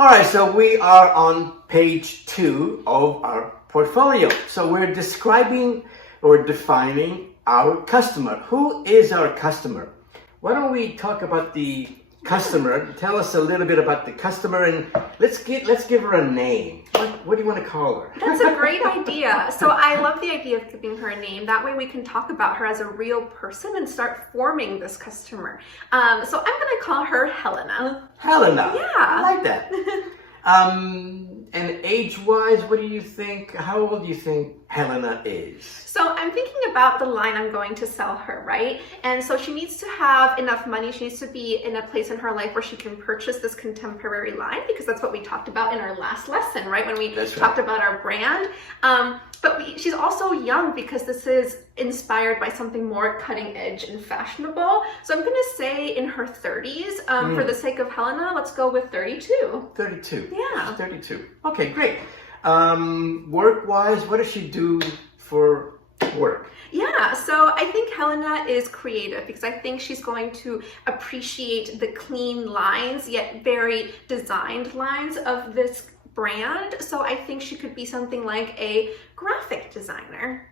All right, so we are on page 2 of our portfolio. So we're describing or defining our customer. Who is our customer? Why don't we talk about the customer? Tell us a little bit about the customer, and let's give her a name. What do you want to call her? That's a great idea. So I love the idea of giving her a name. That way we can talk about her as a real person and start forming this customer. So I'm going to call her Helena. Helena. Yeah. I like that. And age-wise, what do you think? How old do you think Helena is? So I'm thinking about the line I'm going to sell her, right? And so she needs to have enough money. She needs to be in a place in her life where she can purchase this contemporary line, because that's what we talked about in our last lesson, right? When we talked about our brand. But she's also young, because this is inspired by something more cutting edge and fashionable. So I'm going to say in her 30s. For the sake of Helena, let's go with 32. 32. Yeah. She's 32. Okay, great. Work-wise, what does she do for work? Yeah, so I think Helena is creative, because I think she's going to appreciate the clean lines, yet very designed lines of this brand. So I think she could be something like a graphic designer.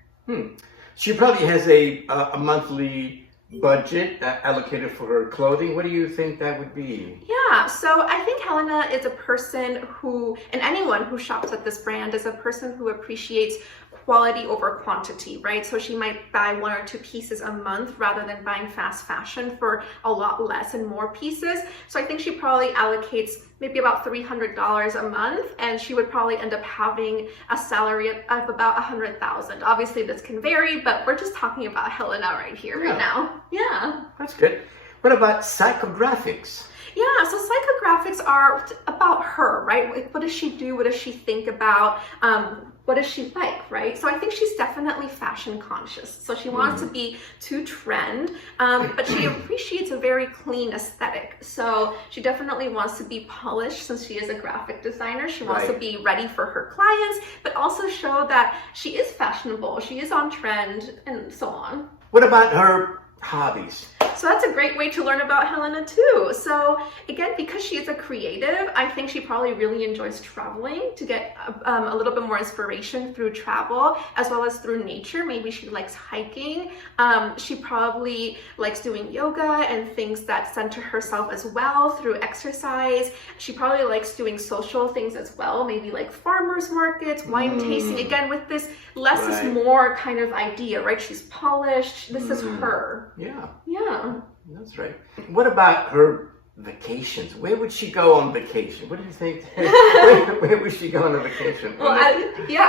She probably has a monthly budget allocated for her clothing. What do you think that would be? Yeah, so I think Helena is a person who, and anyone who shops at this brand, is a person who appreciates quality over quantity, right? So she might buy 1 or 2 pieces a month rather than buying fast fashion for a lot less and more pieces. So I think she probably allocates maybe about $300 a month, and she would probably end up having a salary of about $100,000. Obviously this can vary, but we're just talking about Helena right here, right now. Yeah. That's good. What about psychographics? Yeah, so psychographics are about her, right? What does she do? What does she think about? What does she like, right? So I think she's definitely fashion conscious. So she wants to be to trend, but she appreciates a very clean aesthetic. So she definitely wants to be polished, since she is a graphic designer. She wants to be ready for her clients, but also show that she is fashionable, she is on trend, and so on. What about her hobbies? So that's a great way to learn about Helena too. So again, because she is a creative, I think she probably really enjoys traveling to get a little bit more inspiration through travel, as well as through nature. Maybe she likes hiking. She probably likes doing yoga and things that center herself as well through exercise. She probably likes doing social things as well, maybe like farmers markets, wine tasting. Again, with this less is more kind of idea, right? She's polished. This is her. Yeah. Yeah. That's right. What about her vacations? Where would she go on vacation? What do you think? Where would she go on a vacation? Well, I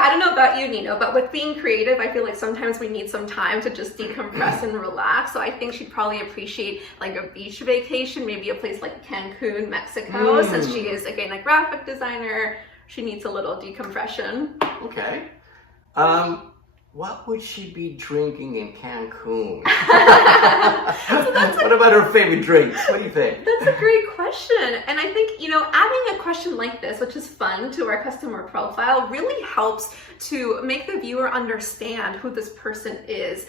don't know about you, Nino, but with being creative, I feel like sometimes we need some time to just decompress and relax. So I think she'd probably appreciate like a beach vacation, maybe a place like Cancun, Mexico, since she is, again, a graphic designer. She needs a little decompression. Okay. What would she be drinking in Cancun? What about her favorite drinks? What do you think? That's a great question. And I think, adding a question like this, which is fun, to our customer profile really helps to make the viewer understand who this person is.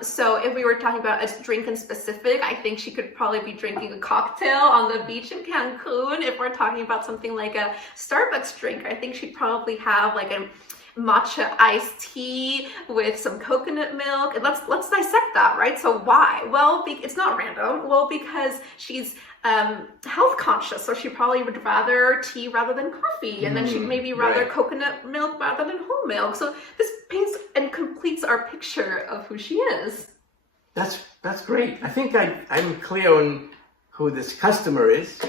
So if we were talking about a drink in specific, I think she could probably be drinking a cocktail on the beach in Cancun. If we're talking about something like a Starbucks drink, I think she'd probably have like a matcha iced tea with some coconut milk. And let's dissect that, right? So why? Well, it's not random. Well, because she's health conscious, so she probably would rather tea rather than coffee, and then she'd maybe rather coconut milk rather than whole milk. So this paints and completes our picture of who she is. That's great. I think I'm clear on who this customer is.